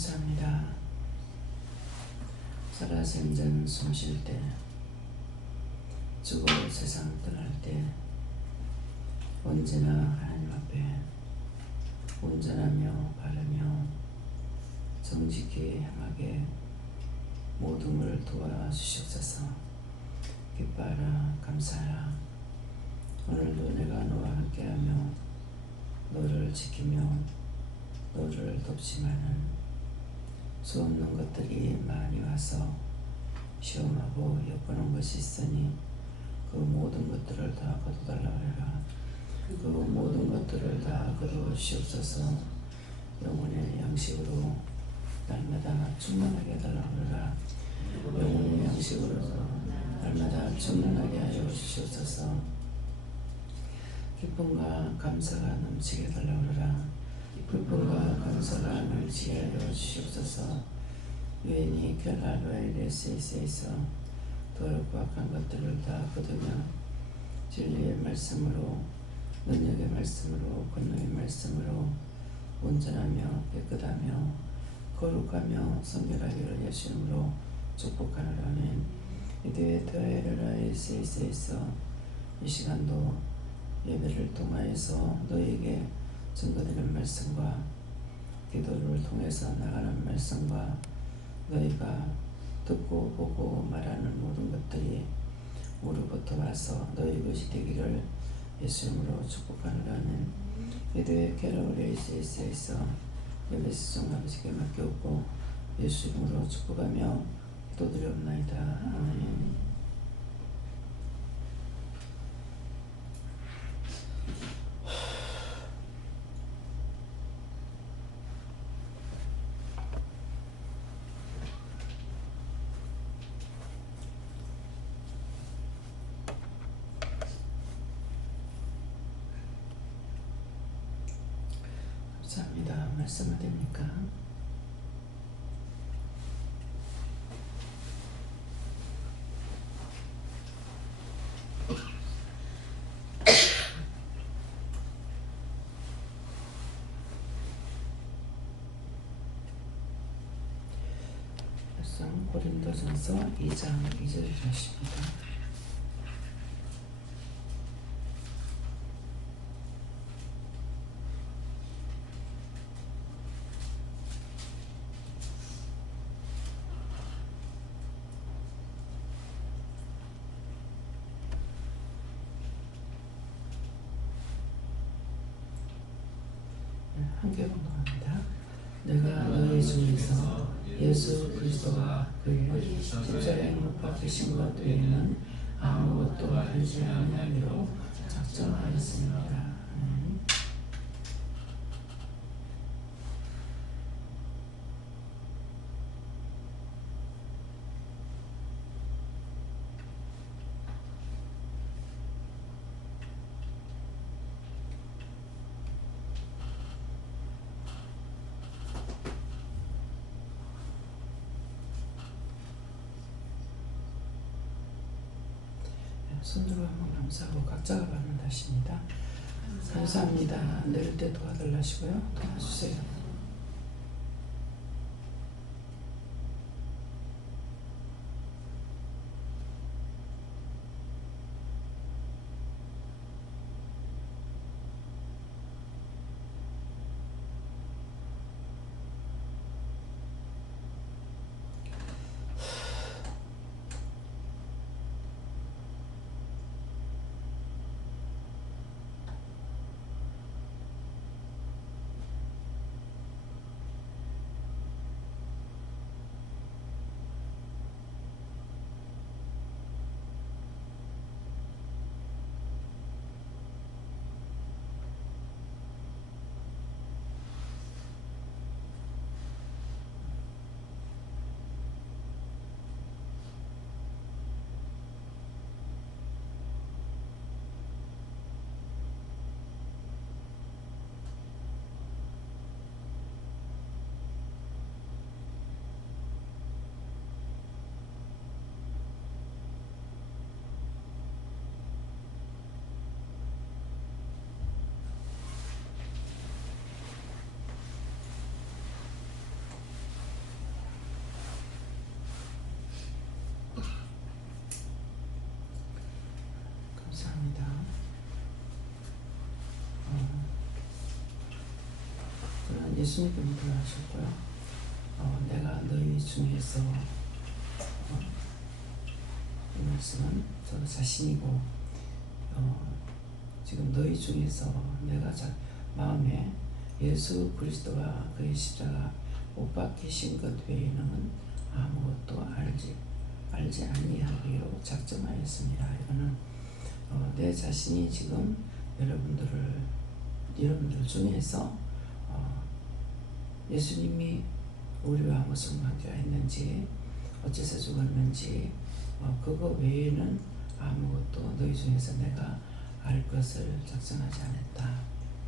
감사합니다. 살아 생전 숨 쉴 때, 죽어 세상 떠날 때 언제나 하나님 앞에 온전하며 바르며 정직히 향하게 모둠을 도와주시옵소서. 기뻐하라 감사하라. 오늘도 내가 너와 함께하며 너를 지키며 너를 돕지만은 수 없는 것들이 많이 와서 시험하고 엿보는 것이 있으니 그 모든 것들을 다 거둬달라 하라. 그 모든 것들을 다 거두시옵소서. 영혼의 양식으로 날마다 충만하게 해달라 하라. 영혼의 양식으로 날마다 충만하게 하여 주시옵소서. 기쁨과 감사가 넘치게 해달라 하라. 기쁨과 감사가 넘치게 하여 주시옵소서. 유엔이 켈라로엘레스에서 더럽고 악한 것들을 다 거두며 진리의 말씀으로 능력의 말씀으로 권능의 말씀으로 온전하며 깨끗하며 거룩하며 성결하기를 예수 이름으로 축복하노라. 아멘. 이제 더에르라에스에서 이 시간도 예배를 통하여서 너에게 증거되는 말씀과 기도를 통해서 나가는 말씀과 너희가 듣고 보고 말하는 모든 것들이 우리부터 와서 너희 것이 되기를 예수 이름으로 축복하노라는 이들의 캐롤레이스에서 예배 시청 아버지께 맡겨오고 예수 이름으로 축복하며 기도드리옵나이다. 아멘. 감사합니다. 말씀을 됩니까? 고린도전서 2장 2절을 하십니다. 함께 공동합니다. 내가 너희 중에서 예수 그리스도와 그의 십자가에 못 박히신 것 외에는 아무것도 알지 아니하기로 작정하였습니다. 손으로 한번 감사하고 각자가 받는다십니다. 감사합니다. 내릴 때 도와달라시고요. 도와주세요. 예수님께 묻어하셨고요. 내가 너희 중에서 이 말씀은 저 자신이고 지금 너희 중에서 내가 마음에 예수 그리스도가 그의 십자가 못 박히신 것 외에는 아무것도 알지 아니하기로 작정하였습니다. 이거는 내 자신이 지금 여러분들 중에서 예수님이 우리와 무슨 관계가 있는지 어째서 죽었는지 그거 외에는 아무것도 너희 중에서 내가 알 것을 작정하지 않았다.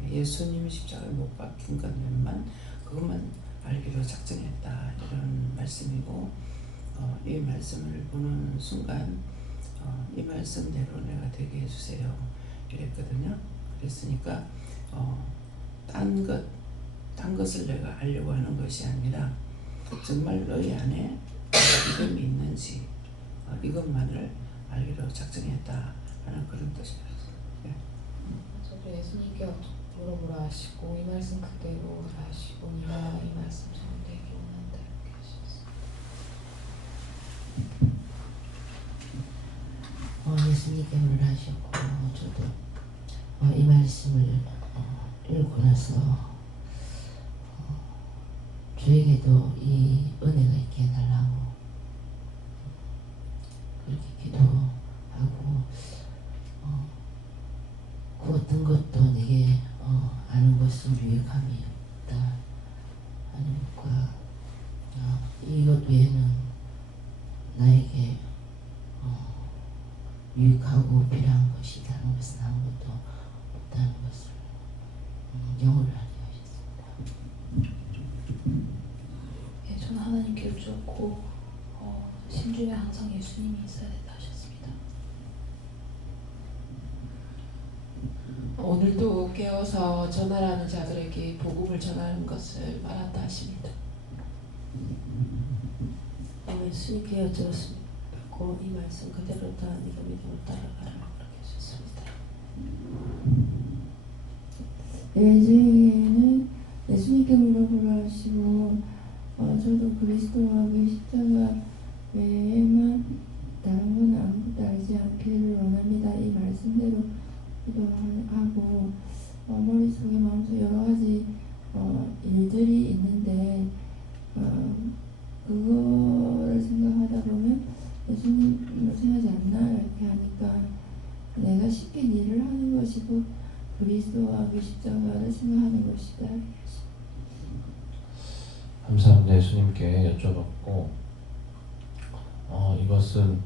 예수님이 십자가에 못 박힌 것만 그것만 알기로 작정했다. 이런 말씀이고 이 말씀을 보는 순간 이 말씀대로 내가 되게 해주세요 이랬거든요. 그랬으니까 딴 것을 내가 알려고 하는 것이 아니라 정말 너희 안에 믿음이 있는지 이것만을 알기로 작정했다 하는 그런 뜻이었어요. 네. 저도 예수님께 물어보라 하시고 이 말씀 그대로 하시고 네가 이 말씀 전되기 원한다 이렇게 하셨어요. 예수님께 물으셨고 저도 이 말씀을 읽고 나서 저에게도 이 은혜가 있게 해달라고 그렇게 기도하고 그 어떤 것도 내게 아는 것은 유익함이 없다 하는 것과 이것 외에는 나에게 유익하고 필요한 것이 다른 것은 아무것도 없다는 것을 영어를 하게 하셨습니다. 예, 저는 하나님께 여쭙고 심중에 항상 예수님이 있어야 된다 하셨습니다. 오늘도 깨어서 전하라는 자들에게 복음을 전하는 것을 말한다 하십니다. 예수님께 여쭈었습니다. 이 말씀 그대로 다 네가 믿음으로 따라가라 그렇게 하셨습니다. 저에게는 예수님께 물어보라 하시고 저도 그리스도와 그 십자가 외에만 다른 건 아무것도 알지 않기를 원합니다. 이 말씀대로 기도하고 머릿속에 마음속에 여러 가지 일들이 있는데 그거를 생각하다 보면 예수님을 생각하지 않나 이렇게 하니까 내가 시킨 일을 하는 것이고 그리스도와 그 십자가를 생각하는 것이다. 감사합니다. 예수님께 여쭤봤고 이것은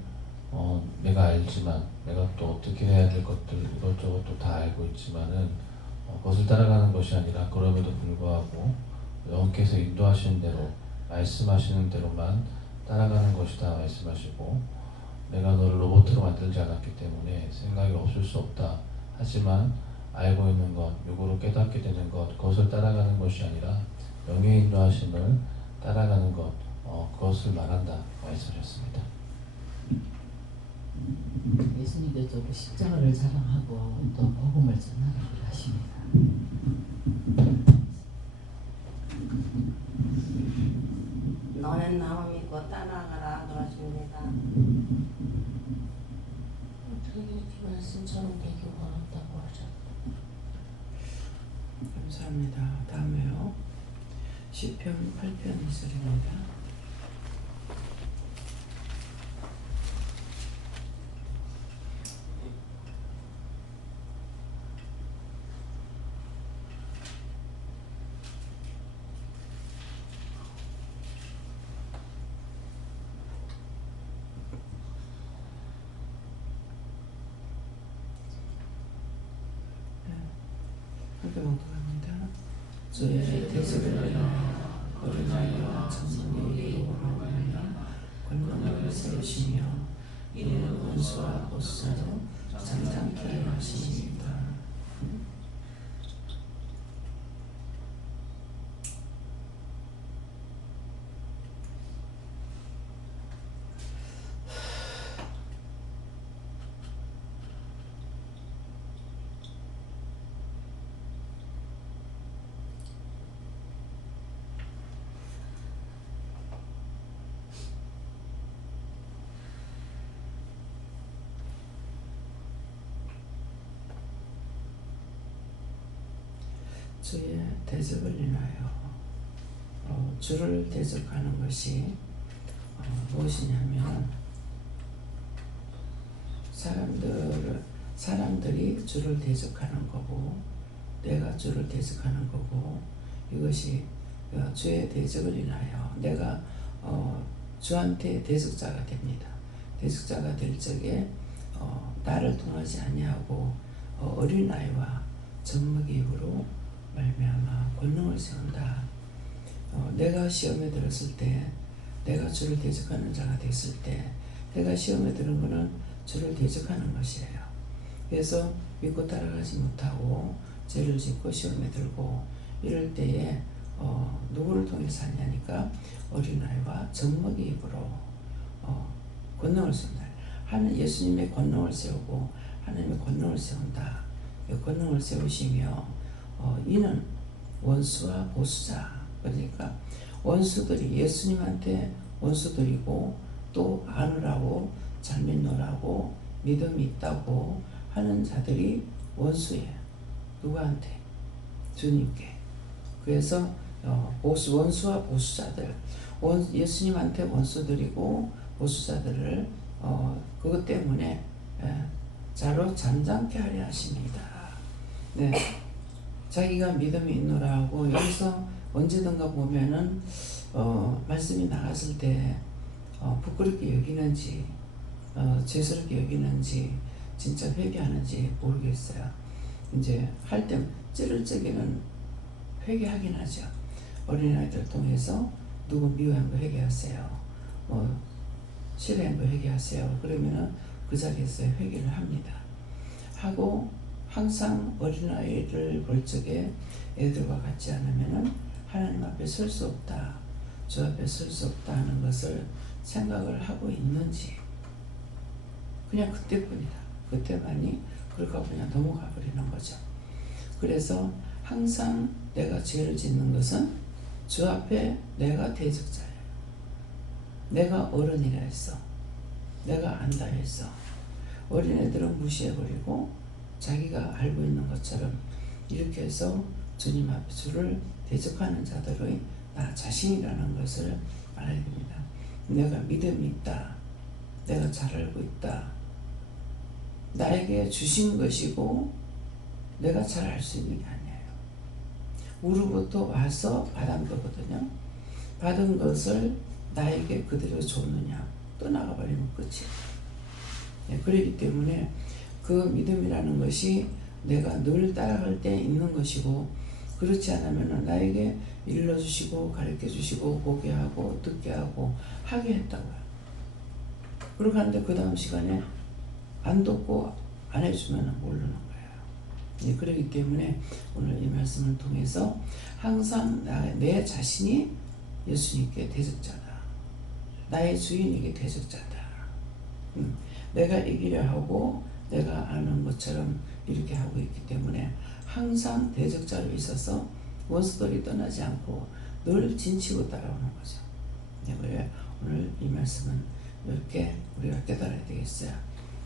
내가 알지만 내가 또 어떻게 해야 될 것들 이것저것 또 다 알고 있지만은 그것을 따라가는 것이 아니라 그럼에도 불구하고 영께서 인도하시는 대로 말씀하시는 대로만 따라가는 것이다 말씀하시고 내가 너를 로봇으로 만들지 않았기 때문에 생각이 없을 수 없다. 하지만 알고 있는 것, 요구로 깨닫게 되는 것, 그것을 따라가는 것이 아니라 영의 인도하심을 따라가는 것, 그것을 말한다 말씀하셨습니다. 예수님께서도 십자가를 자랑하고 또 복음을 전하라고 하십니다. 너는 나만 믿고 따라가라 그러십니다. 저에게 이 말씀처럼 되기 원한다고 하셨습니다. 감사합니다. 다음에요. 시편 8편 2절입니다. 함께 봉독합니다. 주의 대적을 위하여 어린아이와 천국의 이름으로 하여 권능을 세우시며 이는 원수와 보수자도 장장케 하시니이다. 주의 대적을 인하여 주를 대적하는 것이 무엇이냐면 사람들이 주를 대적하는 거고 내가 주를 대적하는 거고 이것이 주의 대적을 인하여 내가 주한테 대적자가 됩니다. 대적자가 될 적에 나를 통하지 아니하고 어린아이와 젖먹이로 말미암아 권능을 세운다. 내가 시험에 들었을 때 내가 주를 대적하는 자가 됐을 때 내가 시험에 들은 것은 주를 대적하는 것이에요. 그래서 믿고 따라가지 못하고 죄를 짓고 시험에 들고 이럴 때에 누구를 통해서 하냐니까 어린아이와 젖먹이 입으로 권능을 세운다. 예수님의 권능을 세우고 하나님의 권능을 세운다. 권능을 세우시며 이는 원수와 보수자, 그러니까 원수들이 예수님한테 원수들이고 또 아느라고 잘 믿노라고 믿음이 있다고 하는 자들이 원수예요. 누구한테? 주님께. 그래서 원수와 보수자들, 예수님한테 원수들이고 보수자들을 그것 때문에 자로 잠잠케 하려 하십니다. 네, 자기가 믿음이 있노라 하고 여기서 언제든가 보면은 말씀이 나갔을 때 부끄럽게 여기는지 죄스럽게 여기는지 진짜 회개하는지 모르겠어요. 이제 할 때 찌를 적에는 회개하긴 하죠. 어린아이들 통해서 누구 미워한 거 회개하세요. 싫어한 거 회개하세요. 그러면은 그 자리에서 회개를 합니다. 하고 항상 어린아이를 볼 적에 애들과 같지 않으면은 하나님 앞에 설 수 없다, 주 앞에 설 수 없다 하는 것을 생각을 하고 있는지 그냥 그때뿐이다. 그때만이 그럴까 그냥 넘어가 버리는 거죠. 그래서 항상 내가 죄를 짓는 것은 주 앞에 내가 대적자예요. 내가 어른이라 했어. 내가 안다 했어. 어린애들은 무시해버리고 자기가 알고 있는 것처럼 이렇게 해서 주님 앞에 주를 대적하는 자들의 나 자신이라는 것을 알아야 됩니다. 내가 믿음이 있다. 내가 잘 알고 있다. 나에게 주신 것이고 내가 잘 알 수 있는 게 아니에요. 우로부터 와서 받은 거거든요. 받은 것을 나에게 그대로 줬느냐 떠나가 버리면 끝이에요. 네, 그렇기 때문에 그 믿음이라는 것이 내가 늘 따라갈 때 있는 것이고 그렇지 않으면 나에게 일러주시고 가르쳐주시고 보게 하고 듣게 하고 하게 했다고요. 그렇게 하는데 그 다음 시간에 안 듣고 안 해주면 모르는 거예요. 네, 그렇기 때문에 오늘 이 말씀을 통해서 항상 내 자신이 예수님께 대적자다. 나의 주인에게 대적자다. 내가 이기려 하고 내가 아는 것처럼 이렇게 하고 있기 때문에 항상 대적자로 있어서 원수들이 떠나지 않고 늘 진치고 따라오는 거죠. 네, 오늘 이 말씀은 이렇게 우리가 깨달아야 되겠어요.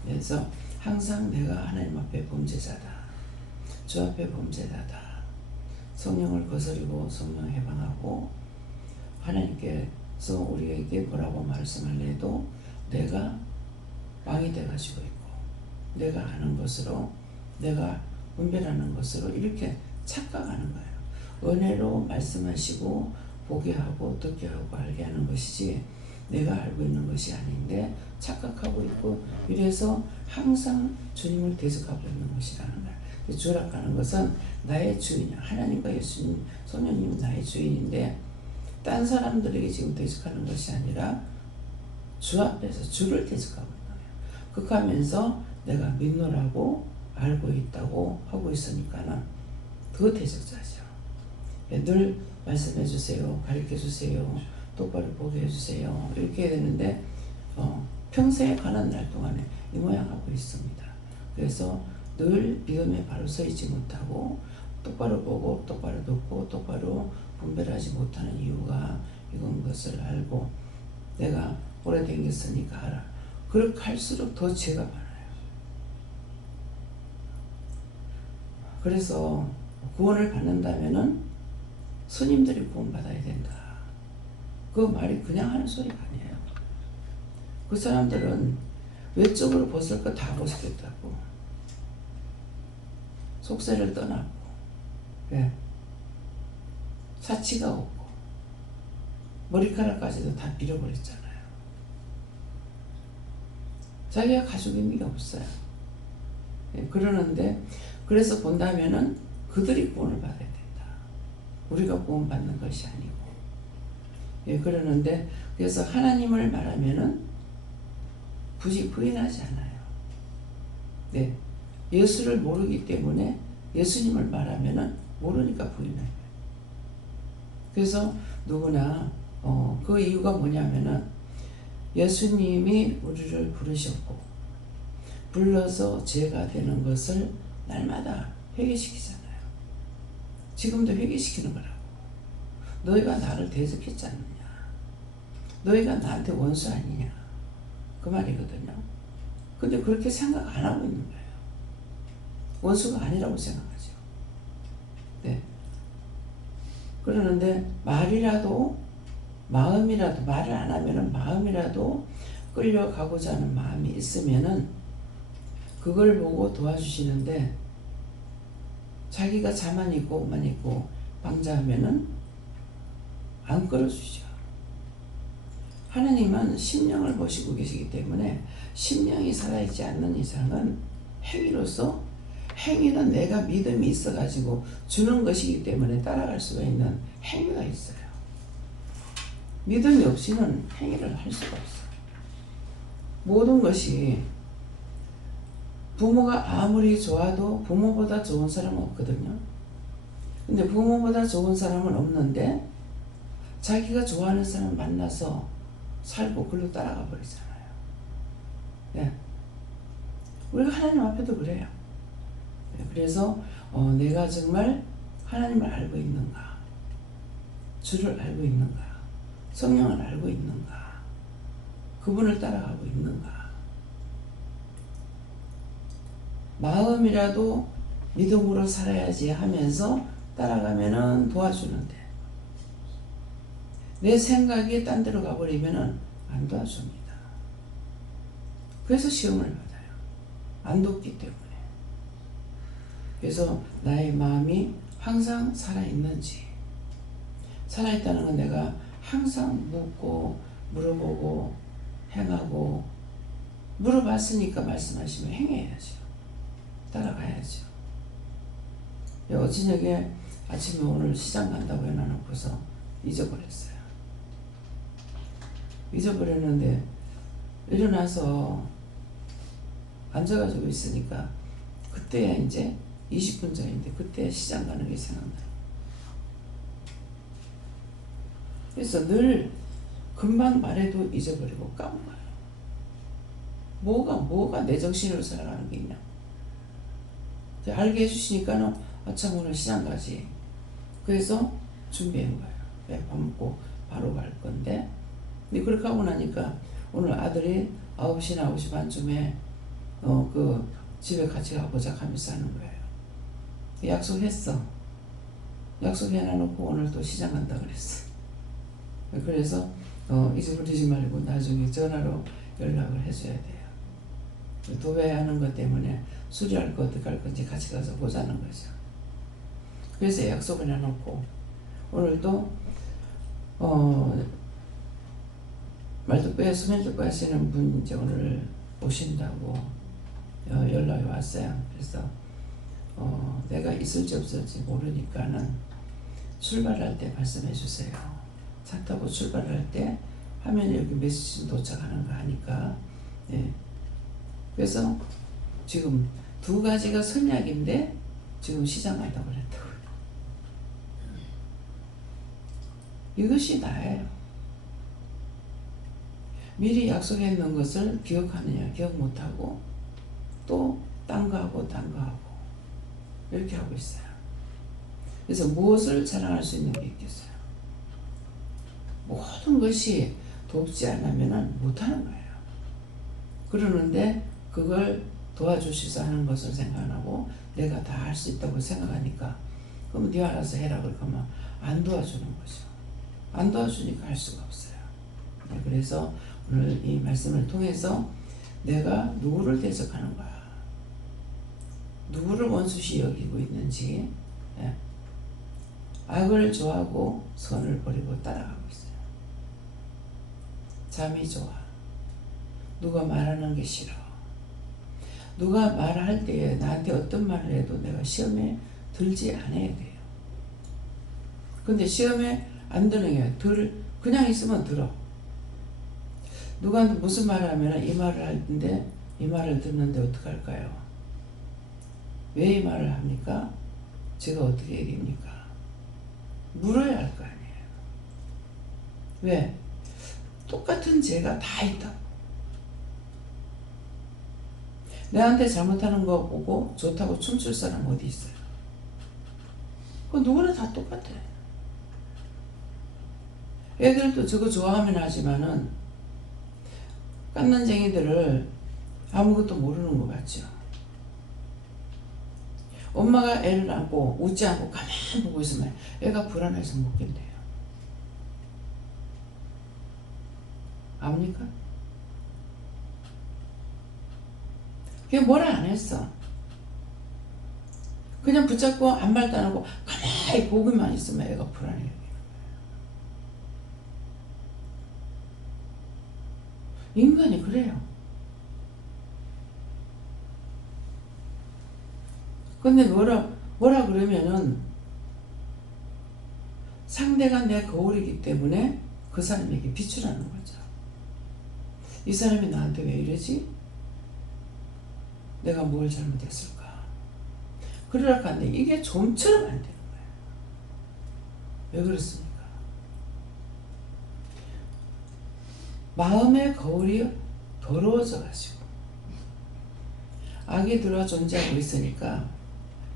그래서 항상 내가 하나님 앞에 범죄자다. 주 앞에 범죄자다. 성령을 거스리고 성령 해방하고 하나님께서 우리에게 뭐라고 말씀할래도 내가 왕이 돼가지고 있고 내가 아는 것으로 내가 분별하는 것으로 이렇게 착각하는 거예요. 은혜로 말씀하시고 보게 하고 듣게 하고 알게 하는 것이지 내가 알고 있는 것이 아닌데 착각하고 있고 이래서 항상 주님을 대적하고 있는 것이라는 거예요. 주라고 것은 나의 주인이야. 하나님과 예수님, 성령님은 나의 주인인데 딴 사람들에게 지금 대적하는 것이 아니라 주 앞에서 주를 대적하고 있는 거예요. 그렇게 하면서 내가 믿노라고 알고 있다고 하고 있으니까는 그 대적자죠. 늘 말씀해 주세요. 가르쳐 주세요. 똑바로 보게 해주세요. 이렇게 해야 되는데 평생에 가는 날 동안에 이 모양하고 있습니다. 그래서 늘 믿음에 바로 서 있지 못하고 똑바로 보고 똑바로 듣고 똑바로 분별하지 못하는 이유가 이건 것을 알고 내가 오래 댕겼으니까 알아. 그렇게 할수록 더 죄가 많아요. 그래서 구원을 받는다면은 스님들이 구원받아야 된다. 그 말이 그냥 하는 소리가 아니에요. 그 사람들은 외적으로 벗을 거 다 벗었겠다고. 속세를 떠나고, 예. 사치가 없고, 머리카락까지도 다 밀어버렸잖아요. 자기가 가지고 있는 게 없어요. 예, 그러는데, 그래서 본다면은 그들이 구원을 받아야 된다. 우리가 구원받는 것이 아니고. 예, 그러는데, 그래서 하나님을 말하면은 굳이 부인하지 않아요. 네. 예수를 모르기 때문에 예수님을 말하면은 모르니까 부인해요. 그래서 누구나 그 이유가 뭐냐면은 예수님이 우리를 부르셨고 불러서 죄가 되는 것을 날마다 회개시키잖아요. 지금도 회개시키는 거라고. 너희가 나를 대적했지 않느냐. 너희가 나한테 원수 아니냐. 그 말이거든요. 근데 그렇게 생각 안 하고 있는 거예요. 원수가 아니라고 생각하죠. 네. 그러는데 말이라도 마음이라도 말을 안 하면은 마음이라도 끌려가고자 하는 마음이 있으면은 그걸 보고 도와주시는데 자기가 자만 있고 옷만 있고 방자하면은 안 끌어주죠. 하나님은 심령을 보시고 계시기 때문에 심령이 살아있지 않는 이상은 행위로서 행위는 내가 믿음이 있어가지고 주는 것이기 때문에 따라갈 수가 있는 행위가 있어요. 믿음이 없이는 행위를 할 수가 없어요. 모든 것이 부모가 아무리 좋아도 부모보다 좋은 사람은 없거든요. 근데 부모보다 좋은 사람은 없는데 자기가 좋아하는 사람 만나서 살고 글로 따라가 버리잖아요. 네. 우리가 하나님 앞에도 그래요. 네. 그래서 내가 정말 하나님을 알고 있는가, 주를 알고 있는가, 성령을 알고 있는가, 그분을 따라가고 있는가, 마음이라도 믿음으로 살아야지 하면서 따라가면은 도와주는데 내 생각이 딴 데로 가버리면은 안 도와줍니다. 그래서 시험을 받아요. 안 돕기 때문에. 그래서 나의 마음이 항상 살아있는지, 살아있다는 건 내가 항상 묻고 물어보고 행하고, 물어봤으니까 말씀하시면 행해야죠. 따라가야죠. 어저녁에 아침에 오늘 시장 간다고 해놔놓고서 잊어버렸어요. 잊어버렸는데 일어나서 앉아가지고 있으니까 그때야 이제 20분 전인데 그때 시장 가는 게 생각나요. 그래서 늘 금방 말해도 잊어버리고 까먹어요. 뭐가 내 정신으로 살아가는 게 있냐. 알게 해주시니까는 참 오늘 시장 가지. 그래서 준비한 거예요. 밥 먹고 바로 갈 건데. 근데 그렇게 하고 나니까 오늘 아들이 9시나 9시 반쯤에 그 집에 같이 가보자 하면서 하는 거예요. 약속했어. 약속해놔놓고 오늘 또 시장 간다 그랬어. 그래서 잊어버리지 말고 나중에 전화로 연락을 해줘야 돼요. 도배하는 것 때문에 수리할 거 어떻게 할 건지 같이 가서 보자는 거죠. 그래서 약속을 해놓고 오늘도 말뚝배에 수면뚝배 하시는 분 이제 오늘 오신다고 연락이 왔어요. 그래서 내가 있을지 없을지 모르니까는 출발할 때 말씀해 주세요. 차 타고 출발할 때 화면에 여기 메시지 도착하는 거 하니까. 예. 그래서 지금 2가지가 선약인데 지금 시장 간다고 그랬다고요. 이것이 나예요. 미리 약속해 놓은 것을 기억하느냐 기억 못하고 또 딴 거 하고 이렇게 하고 있어요. 그래서 무엇을 자랑할 수 있는 게 있겠어요? 모든 것이 돕지 않으면 못하는 거예요. 그러는데 그걸 도와주셔서 하는 것을 생각하고 내가 다 할 수 있다고 생각하니까 그럼 네 알아서 해라 그러면 안 도와주는 거죠. 안 도와주니까 할 수가 없어요. 네, 그래서 오늘 이 말씀을 통해서 내가 누구를 대적하는 거야. 누구를 원수시 여기고 있는지, 예. 악을 좋아하고 선을 버리고 따라가고 있어요. 잠이 좋아. 누가 말하는 게 싫어. 누가 말할 때에 나한테 어떤 말을 해도 내가 시험에 들지 않아야 돼요. 근데 시험에 안 드는 게 그냥 있으면 들어. 누구한테 무슨 말을 하면 이 말을 할 텐데 이 말을 듣는데 어떡할까요? 왜 이 말을 합니까? 제가 어떻게 얘기합니까? 물어야 할 거 아니에요. 왜? 똑같은 죄가 다 있다고. 내한테 잘못하는 거 보고 좋다고 춤출 사람 어디 있어요? 그 누구나 다 똑같아. 애들도 저거 좋아하면 하지만은 깐난쟁이들을 아무것도 모르는 것 같죠. 엄마가 애를 안고 웃지 않고 가만히 보고 있으면 애가 불안해서 못 견뎌요. 압니까? 그게 뭐라 안 했어. 그냥 붙잡고 아무 말도 안 하고 가만히 보기만 있으면 애가 불안해요. 인간이 그래요. 근데 뭐라 그러면은 상대가 내 거울이기 때문에 그 사람에게 비추라는 거죠. 이 사람이 나한테 왜 이러지? 내가 뭘 잘못했을까? 그러라고 하는데 이게 좀처럼 안 되는 거예요. 왜 그렇습니까? 마음의 거울이 더러워져 가지고 악이 들어와 존재하고 있으니까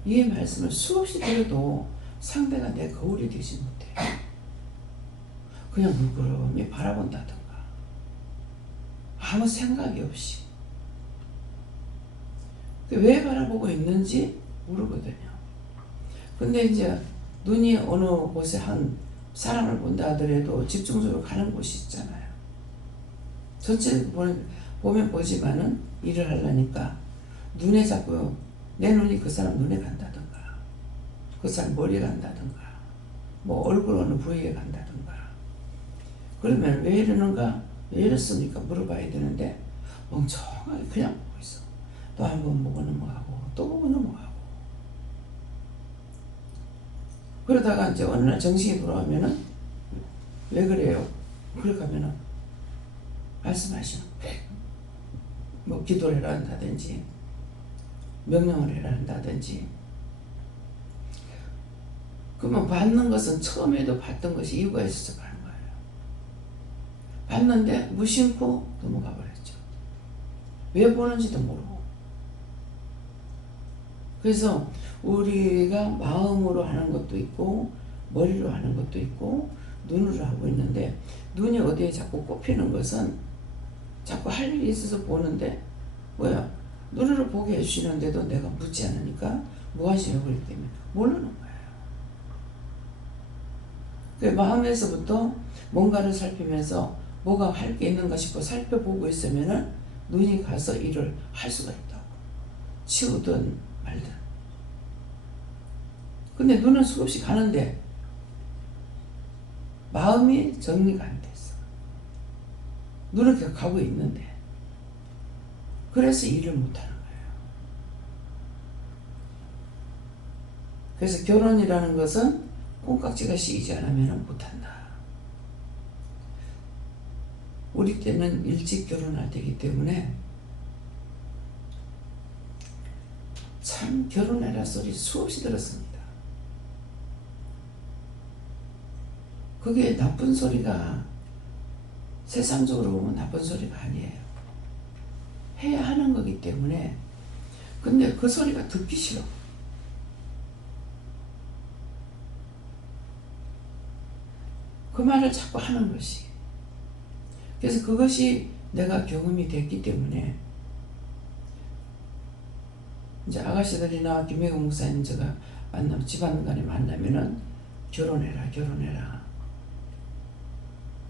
이 말씀을 수없이 들어도 상대가 내 거울이 되지 못해요. 그냥 물끄러미 바라본다든가 아무 생각이 없이 왜 바라보고 있는지 모르거든요. 근데 이제 눈이 어느 곳에 한 사람을 본다 하더라도 집중적으로 가는 곳이 있잖아요. 전체 보면 보지만은 일을 하려니까 눈에 자꾸 내 눈이 그 사람 눈에 간다든가 그 사람 머리에 간다든가 뭐 얼굴 어느 부위에 간다든가 그러면 왜 이러는가 왜 이렇습니까 물어봐야 되는데 멍청하게 그냥 보고 있어. 또 한 번 보고 넘어가고 또 보고 넘어가고 그러다가 이제 어느 날 정신이 돌아오면은 왜 그래요? 그렇게 하면은 말씀하시는 거예요. 뭐 기도를 해라 한다든지 명령을 해라 한다든지 그러면 받는 것은 처음에도 받던 것이 이유가 있어서 받는 거예요. 받는데 무심코 넘어가 버렸죠. 왜 보는지도 모르고. 그래서 우리가 마음으로 하는 것도 있고 머리로 하는 것도 있고 눈으로 하고 있는데 눈이 어디에 자꾸 꼽히는 것은 자꾸 할 일이 있어서 보는데 뭐야 눈으로 보게 해주시는데도 내가 묻지 않으니까 무관심해 버리기 때문에 모르는 거예요. 그 마음에서부터 뭔가를 살피면서 뭐가 할 게 있는가 싶어 살펴보고 있으면은 눈이 가서 일을 할 수가 있다고. 치우든 말든. 근데 눈은 수없이 가는데 마음이 정리가 안 됐어. 눈은 그냥 가고 있는데 그래서 일을 못하는 거예요. 그래서 결혼이라는 것은 콩깍지가 씌이지 않으면 못한다. 우리 때는 일찍 결혼할 때이기 때문에 참 결혼해라 소리 수없이 들었습니다. 그게 나쁜 소리가 세상적으로 보면 나쁜 소리가 아니에요. 해야 하는 거기 때문에 근데 그 소리가 듣기 싫어. 그 말을 자꾸 하는 것이. 그래서 그것이 내가 경험이 됐기 때문에 이제 아가씨들이나 김혜경 목사님 제가 만나면 집안 간에 만나면은 결혼해라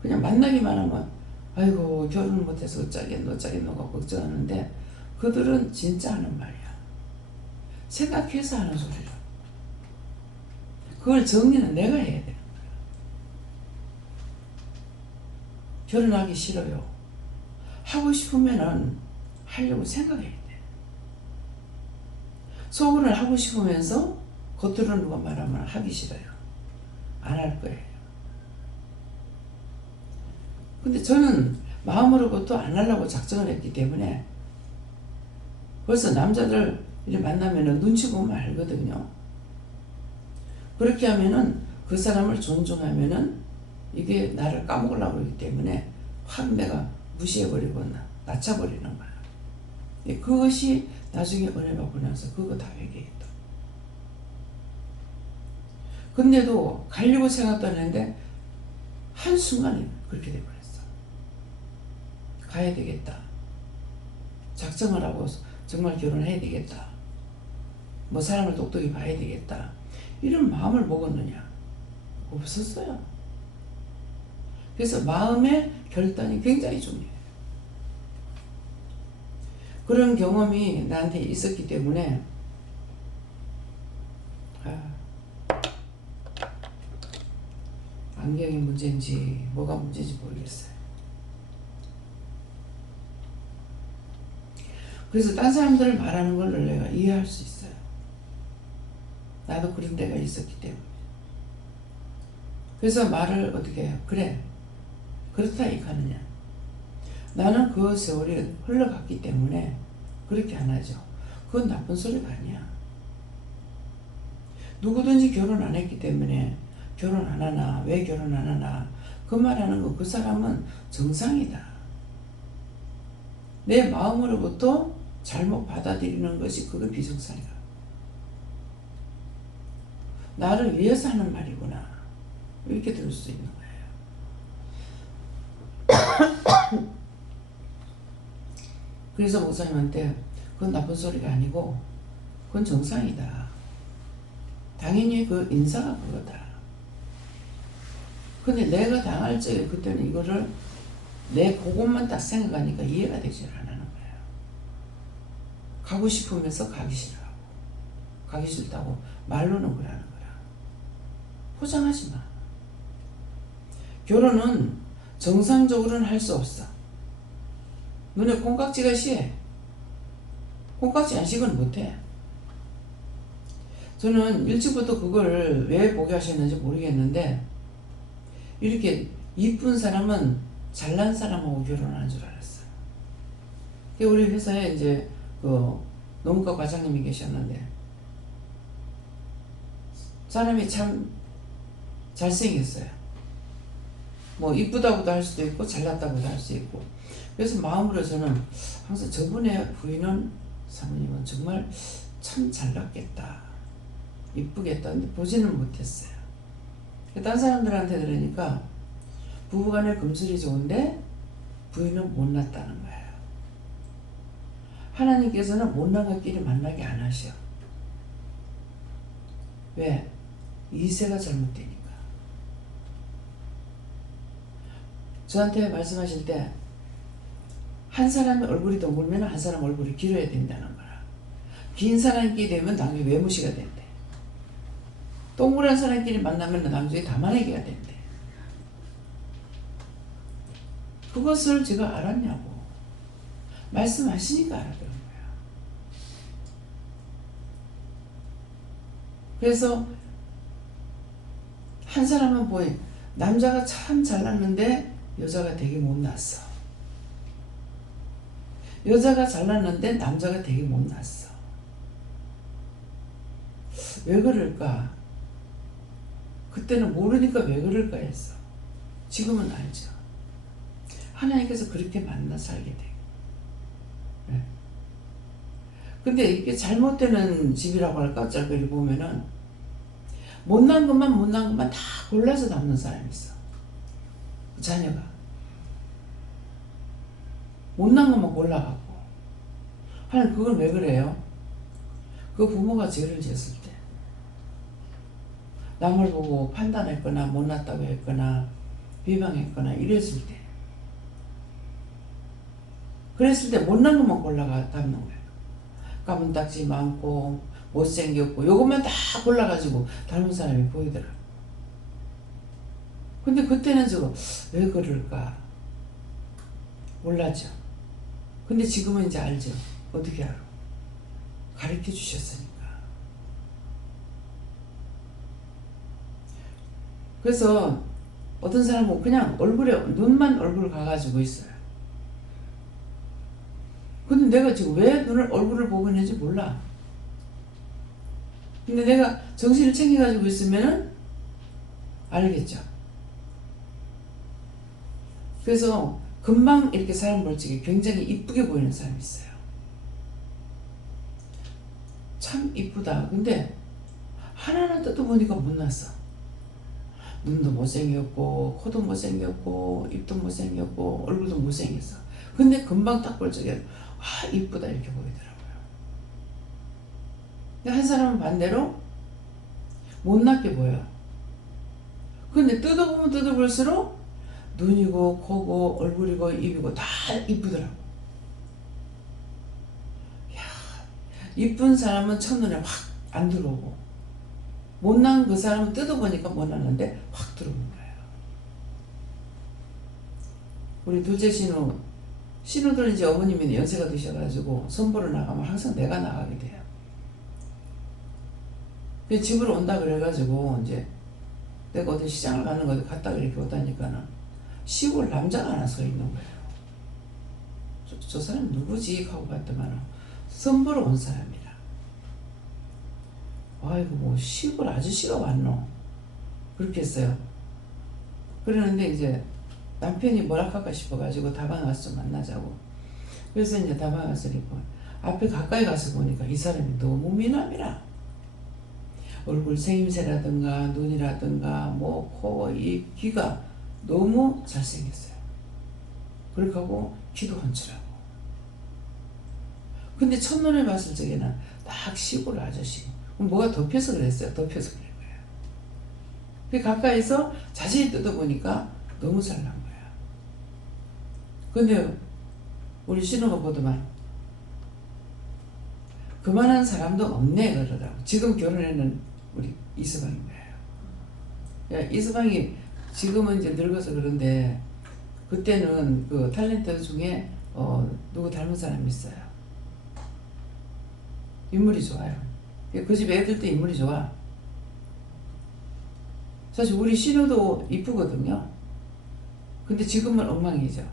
그냥 만나기만 하면 아이고 결혼을 못해서 어쩌겠노가 걱정하는데 그들은 진짜 하는 말이야. 생각해서 하는 소리라. 그걸 정리는 내가 해야 되는 거야. 결혼하기 싫어요. 하고 싶으면은 하려고 생각해야 돼. 속으로는 하고 싶으면서 겉으로는 누가 말하면 하기 싫어요. 안 할 거예요. 근데 저는 마음으로부터 안 하려고 작정을 했기 때문에 벌써 남자들 이렇게 만나면은 눈치 보면 알거든요. 그렇게 하면은 그 사람을 존중하면은 이게 나를 까먹으려고 그러기 때문에 확 내가 무시해버리고 낮춰버리는 거야. 그것이 나중에 은혜 받고 나서 그거 다 회개했다. 근데도 가려고 생각도 안 했는데 한순간에 그렇게 돼버렸어. 가야 되겠다. 작정을 하고 정말 결혼해야 되겠다. 뭐 사람을 똑똑히 봐야 되겠다. 이런 마음을 먹었느냐? 없었어요. 그래서 마음의 결단이 굉장히 중요해요. 그런 경험이 나한테 있었기 때문에 안경이 문제인지 뭐가 문제인지 모르겠어요. 그래서 딴 사람들 말하는 걸 내가 이해할 수 있어요. 나도 그런 데가 있었기 때문에. 그래서 말을 어떻게 해요? 그래, 그렇다 이가느냐. 나는 그 세월이 흘러갔기 때문에 그렇게 안 하죠. 그건 나쁜 소리가 아니야. 누구든지 결혼 안 했기 때문에 결혼 안 하나, 왜 결혼 안 하나, 그 말하는 거 그 사람은 정상이다. 내 마음으로부터 잘못 받아들이는 것이 그거 비정상이다. 나를 위해서 하는 말이구나. 이렇게 들을 수 있는 거예요. 그래서 목사님한테 그건 나쁜 소리가 아니고 그건 정상이다. 당연히 그 인사가 그거다. 근데 내가 당할 적에 그때는 이거를 내 그것만 딱 생각하니까 이해가 되질 않는 거예요. 가고 싶으면서 가기 싫어하고 가기 싫다고 말로는 그러는 거야. 포장하지 마. 결혼은 정상적으로는 할 수 없어. 눈에 콩깍지가 시해. 콩깍지 안 식으면 못해. 저는 일찍부터 그걸 왜 보게 하셨는지 모르겠는데 이렇게 이쁜 사람은 잘난 사람하고 결혼하는 줄 알았어요. 우리 회사에 이제 그 농가 과장님이 계셨는데 사람이 참 잘생겼어요. 뭐 이쁘다고도 할 수도 있고 잘났다고도 할 수 있고. 그래서 마음으로 저는 항상 저분의 부인은 사모님은 정말 참 잘났겠다. 이쁘겠다. 근데 보지는 못했어요. 다른 사람들한테 들으니까 부부간에 금슬이 좋은데 부인은 못났다는 거예요. 하나님께서는 못난 것끼리 만나게 안 하셔. 왜? 이세가 잘못되니까. 저한테 말씀하실 때 한 사람의 얼굴이 동글면 한 사람 얼굴이 길어야 된다는 거라. 긴 사람끼리 되면 나중에 외무시가 된대. 동그란 사람끼리 만나면 나중에 다만하기가 된대. 그것을 제가 알았냐고. 말씀하시니까 알았던 거야. 그래서 한 사람은 보인 남자가 참 잘났는데 여자가 되게 못났어. 여자가 잘났는데 남자가 되게 못났어. 왜 그럴까? 그때는 모르니까 왜 그럴까 했어. 지금은 알죠. 하나님께서 그렇게 만나 살게 돼. 네. 근데 이게 잘못되는 집이라고 할까? 짤거리 보면은 못난 것만 다 골라서 담는 사람이 있어. 자녀가. 못난 것만 골라갖고. 하나님 그건 왜 그래요? 그 부모가 죄를 지었을 때 남을 보고 판단했거나 못났다고 했거나 비방했거나 이랬을 때, 그랬을 때 못난 것만 골라가 담는 거예요. 까문 딱지 많고 못생겼고 요것만 다 골라가지고 닮은 사람이 보이더라. 근데 그때는 저거 왜 그럴까 몰랐죠. 근데 지금은 이제 알죠. 어떻게 알아? 가르쳐 주셨으니까. 그래서 어떤 사람은 그냥 얼굴에 눈만 얼굴 가가지고 있어요. 근데 내가 지금 왜 얼굴을 보고 있는지 몰라. 근데 내가 정신을 챙겨가지고 있으면은 알겠죠. 그래서 금방 이렇게 사람 볼 적에 굉장히 이쁘게 보이는 사람이 있어요. 참 이쁘다. 근데 하나하나 뜯어보니까 못났어. 눈도 못생겼고 코도 못생겼고 입도 못생겼고 얼굴도 못생겼어. 근데 금방 딱 볼 적에 아 이쁘다 이렇게 보이더라고요. 근데 한 사람은 반대로 못났게 보여. 근데 뜯어보면 뜯어볼수록 눈이고 코고 얼굴이고 입이고 다 이쁘더라고. 야, 이쁜 사람은 첫눈에 확 안 들어오고 못난 그 사람은 뜯어보니까 못났는데 확 들어오는 거예요. 우리 둘째 신우들은 이제 어머님이 연세가 드셔가지고 선보러 나가면 항상 내가 나가게 돼요. 집으로 온다 그래가지고 이제 내가 어디 시장을 가는 거 갔다 이렇게 오다니까는 시골 남자가 하나 서 있는 거예요. 저 사람 누구지? 하고 봤더만 선보러 온 사람이라. 아이고 뭐 시골 아저씨가 왔노? 그렇게 했어요. 그러는데 이제 남편이 뭐라 할까 싶어가지고 다방에 가서 좀 만나자고. 그래서 이제 다방에 가서 이렇게 앞에 가까이 가서 보니까 이 사람이 너무 미남이라. 얼굴 생김새라든가 눈이라든가 뭐 코, 입, 귀가 너무 잘생겼어요. 그렇게 하고 귀도 훤칠하고. 근데 첫눈에 봤을 적에는 딱 시골 아저씨. 뭐가 덮여서 그랬어요. 덮여서 그런 거예요. 그 가까이서 자세히 뜯어보니까 너무 잘난 거야. 근데 우리 신우가 보더만 그만한 사람도 없네 그러더라고. 지금 결혼에는 우리 이서방인 거예요. 야, 이서방이 지금은 이제 늙어서 그런데 그때는 그 탤런트 중에 누구 닮은 사람이 있어요. 인물이 좋아요. 그 집 애들도 인물이 좋아. 사실 우리 신우도 이쁘거든요. 근데 지금은 엉망이죠.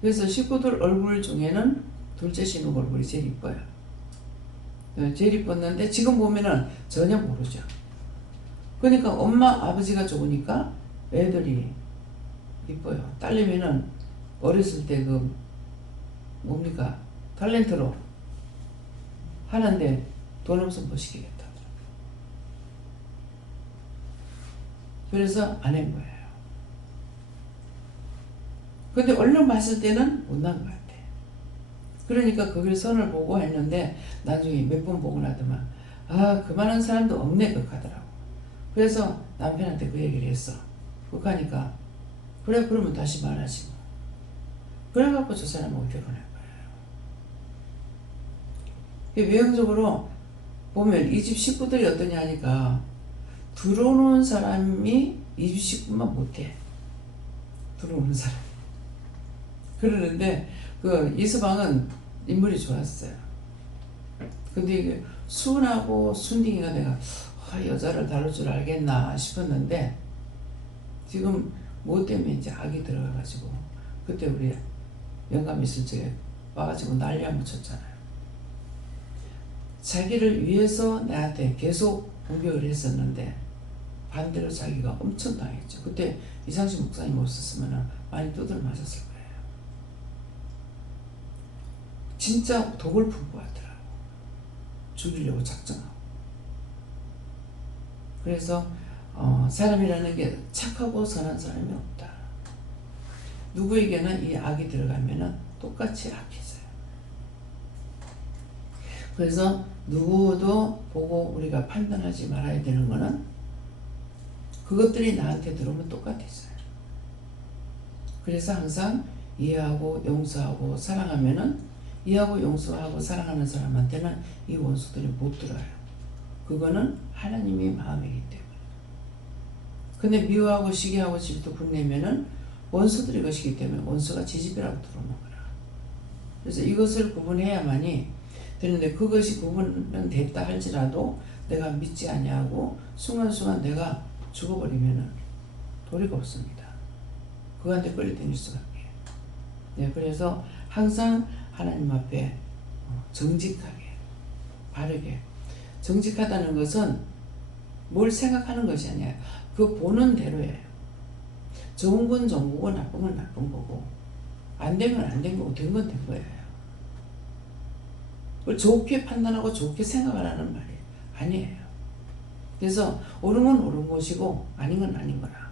그래서 식구들 얼굴 중에는 둘째 신우 얼굴이 제일 이뻐요. 제일 이뻤는데 지금 보면은 전혀 모르죠. 그러니까 엄마 아버지가 좋으니까 애들이 이뻐요. 딸내미는 어렸을 때 그 뭡니까 탤런트로 하는데 돈 없으면 못 시키겠다. 그래서 안 한 거예요. 근데 얼른 봤을 때는 못난 것 같아. 그러니까 거기를 선을 보고 했는데 나중에 몇 번 보고 나더만 아 그만한 사람도 없네 극하더라고. 그래서 남편한테 그 얘기를 했어. 극하니까 그래 그러면 다시 말하지 뭐. 그래갖고 저 사람하고 결혼한 거예요. 외형적으로 보면 이 집 식구들이 어떠냐 하니까 들어오는 사람이 이 집 식구만 못해. 들어오는 사람. 그러는데 그 이서방은 인물이 좋았어요. 근데 이게 순하고 순딩이가 내가 여자를 다룰 줄 알겠나 싶었는데 지금 뭐 때문에 이제 악이 들어가가지고 그때 우리 영감 있을 적에 와가지고 난리 한번 쳤잖아요. 자기를 위해서 나한테 계속 공격을 했었는데 반대로 자기가 엄청 당했죠. 그때 이상식 목사님 없었으면 많이 두들 맞았을 거예요. 진짜 독을 품고 하더라고. 죽이려고 작정하고. 그래서 사람이라는 게 착하고 선한 사람이 없다. 누구에게나 이 악이 들어가면은 똑같이 악해져요. 그래서 누구도 보고 우리가 판단하지 말아야 되는 거는 그것들이 나한테 들어오면 똑같았어요. 그래서 항상 이해하고 용서하고 사랑하면은 이해하고 용서하고 사랑하는 사람한테는 이 원수들이 못 들어요. 그거는 하나님의 마음이기 때문에. 근데 미워하고 시기하고 질투 분내면은 원수들이 것이기 때문에 원수가 지지배라고 들어오는 거라. 그래서 이것을 구분해야만이 되는데 그것이 구분은 됐다 할지라도 내가 믿지 아니하고 순간순간 내가 죽어버리면은 도리가 없습니다. 그한테 끌려다닐 수밖에. 네, 그래서 항상 하나님 앞에 정직하게, 바르게. 정직하다는 것은 뭘 생각하는 것이 아니에요. 그 보는 대로예요. 좋은 건 좋은 거고 나쁜 건 나쁜 거고 안 된 건 안 된 거고 된 건 된 거예요. 그걸 좋게 판단하고 좋게 생각하라는 말이 아니에요. 그래서 옳은 건 옳은 것이고 아닌 건 아닌 거라.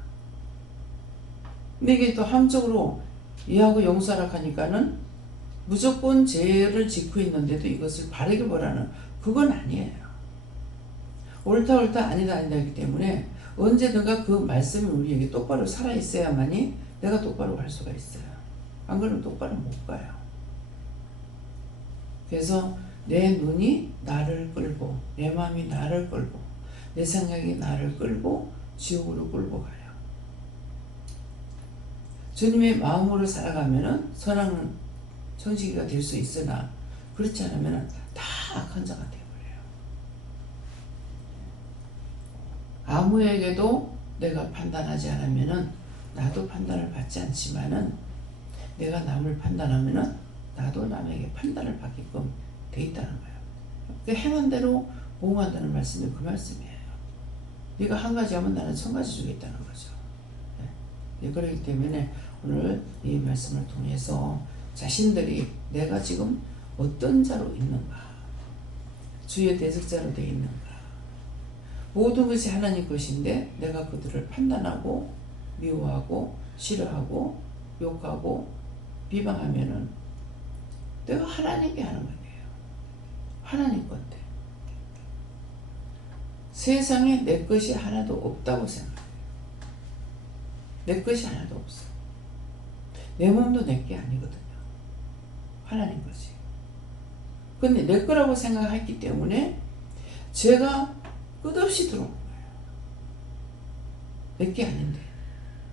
근데 이게 또 한쪽으로 이해하고 용서하라 하니까는 무조건 죄를 짓고 있는데도 이것을 바르게 보라는 그건 아니에요. 옳다 아니다 하기 때문에 언제든가 그 말씀이 우리에게 똑바로 살아있어야만이 내가 똑바로 갈 수가 있어요. 안 그러면 똑바로 못 가요. 그래서 내 눈이 나를 끌고 내 마음이 나를 끌고 내 생각이 나를 끌고 지옥으로 끌고 가요. 주님의 마음으로 살아가면은 선한 청지기가 될 수 있으나 그렇지 않으면은 다 악한 자가 되어버려요. 아무에게도 내가 판단하지 않으면은 나도 판단을 받지 않지만은 내가 남을 판단하면은 나도 남에게 판단을 받게끔 돼 있다는 거예요. 그 행한 대로 보응한다는 말씀이 그 말씀이에요. 네가 한 가지 하면 나는 1000가지 주겠다는 거죠. 네, 그렇기 때문에 오늘 이 말씀을 통해서 자신들이 내가 지금 어떤 자로 있는가, 주의 대적자로 되어 있는가, 모든 것이 하나님 것인데 내가 그들을 판단하고 미워하고 싫어하고 욕하고 비방하면은 내가 하나님께 하는 거예요. 하나님 건데 세상에 내 것이 하나도 없다고 생각해요. 내 것이 하나도 없어. 내 몸도 내 게 아니거든요. 하나님 것이. 근데 내 거라고 생각했기 때문에 죄가 끝없이 들어오는 거예요. 내 게 아닌데.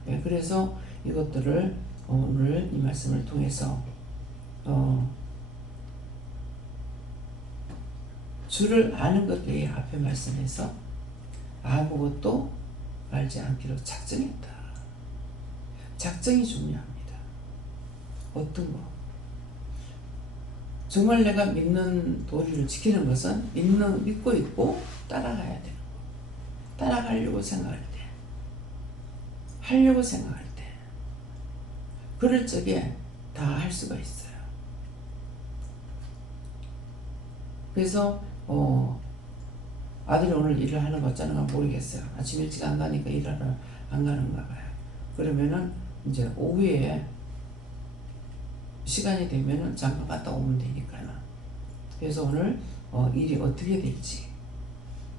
네, 그래서 이것들을 오늘 이 말씀을 통해서 주를 아는 것 외에 앞에 말씀에서 아무것도 알지 않기로 작정했다. 작정이 중요합니다. 어떤 거? 정말 내가 믿는 도리를 지키는 것은 믿고 있고 따라가야 되는 거. 따라가려고 생각할 때, 하려고 생각할 때, 그럴 적에 다 할 수가 있어요. 그래서 아들이 오늘 일을 하는 거 어쩌는가 모르겠어요. 아침 일찍 안 가니까 일하러 안 가는가 봐요. 그러면은 이제 오후에 시간이 되면은 잠깐 갔다 오면 되니까요. 그래서 오늘 일이 어떻게 될지,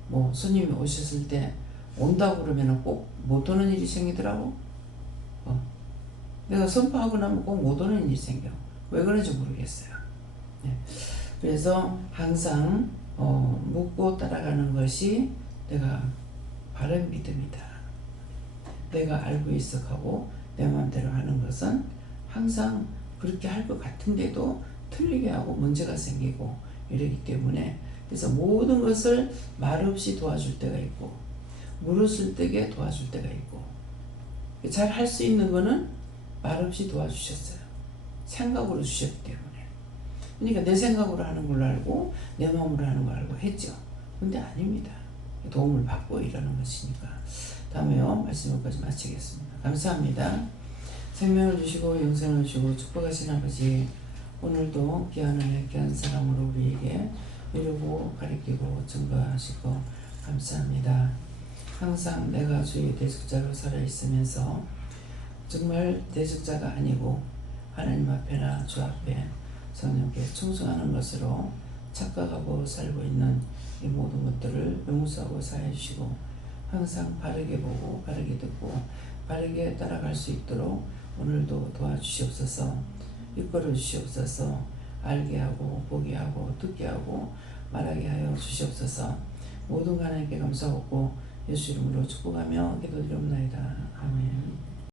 뭐 손님이 오셨을 때 온다고 그러면은 꼭 못 오는 일이 생기더라고. 내가 선포하고 나면 꼭 못 오는 일이 생겨. 왜 그런지 모르겠어요. 네. 그래서 항상 묻고 따라가는 것이 내가 바른 믿음이다. 내가 알고 있어하고 내 마음대로 하는 것은 항상 그렇게 할 것 같은데도 틀리게 하고 문제가 생기고 이러기 때문에 그래서 모든 것을 말없이 도와줄 때가 있고 물었을 때에 도와줄 때가 있고 잘 할 수 있는 거는 말없이 도와주셨어요. 생각으로 주셨기 때문에. 그러니까 내 생각으로 하는 걸로 알고 내 마음으로 하는 걸 알고 했죠. 근데 아닙니다. 도움을 받고 이러는 것이니까. 다음에요. 말씀 여기까지 마치겠습니다. 감사합니다. 생명을 주시고 영생을 주시고 축복하신 아버지, 오늘도 귀한 은혜 귀한 사랑으로 우리에게 이루고 가르치고 증거하시고 감사합니다. 항상 내가 주의 대적자로 살아있으면서 정말 대적자가 아니고 하나님 앞에나 주 앞에 성령께 충성하는 것으로 착각하고 살고 있는 이 모든 것들을 용서하고 사해 주시고 항상 바르게 보고 바르게 듣고 바르게 따라갈 수 있도록 오늘도 도와주시옵소서. 이끌어 주시옵소서. 알게 하고 보게 하고 듣게 하고 말하게 하여 주시옵소서. 모든 하나님께 감사하고 예수 이름으로 축복하며 기도드리옵나이다. 아멘.